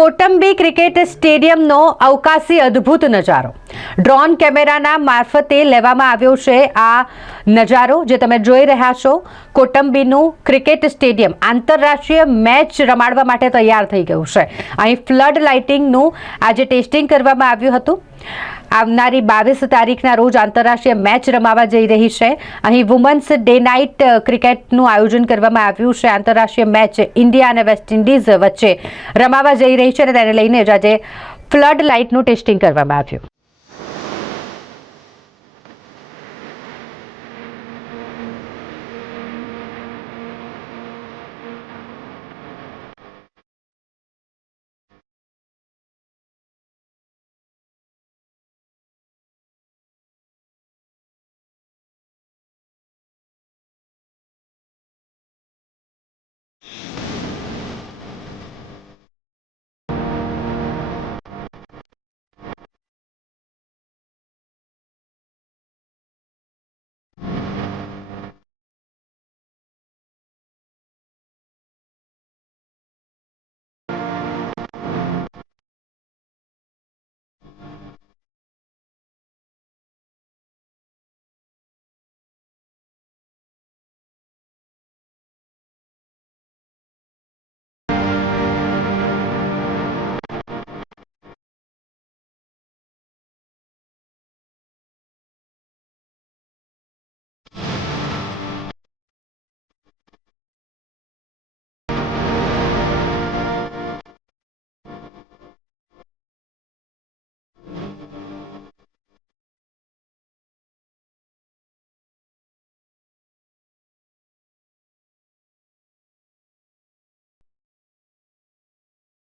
Kotambi cricket સ્ટેડિયમનો અવકાશી અદ્ભુત નજારો ડ્રોન કેમેરાના મારફતે લેવામાં આવ્યો છે। આ નજારો જે તમે જોઈ રહ્યા છો, કોટંબીનું ક્રિકેટ સ્ટેડિયમ આંતરરાષ્ટ્રીય મેચ રમાડવા માટે તૈયાર થઈ ગયું છે। અહીં ફ્લડ લાઇટિંગનું આજે ટેસ્ટિંગ કરવામાં આવ્યું હતું। આવનારી 22 તારીખના રોજ આંતરરાષ્ટ્રીય મેચ રમાવા જઈ રહી છે। અહીં વુમન્સ ડે નાઇટ ક્રિકેટનું આયોજન કરવામાં આવ્યું છે। આંતરરાષ્ટ્રીય મેચ ઇન્ડિયા અને વેસ્ટ ઇન્ડિઝ વચ્ચે રમાવા જઈ રહી છે અને તેને લઈને જ આજે ફ્લડ લાઇટનું ટેસ્ટિંગ કરવામાં આવ્યું।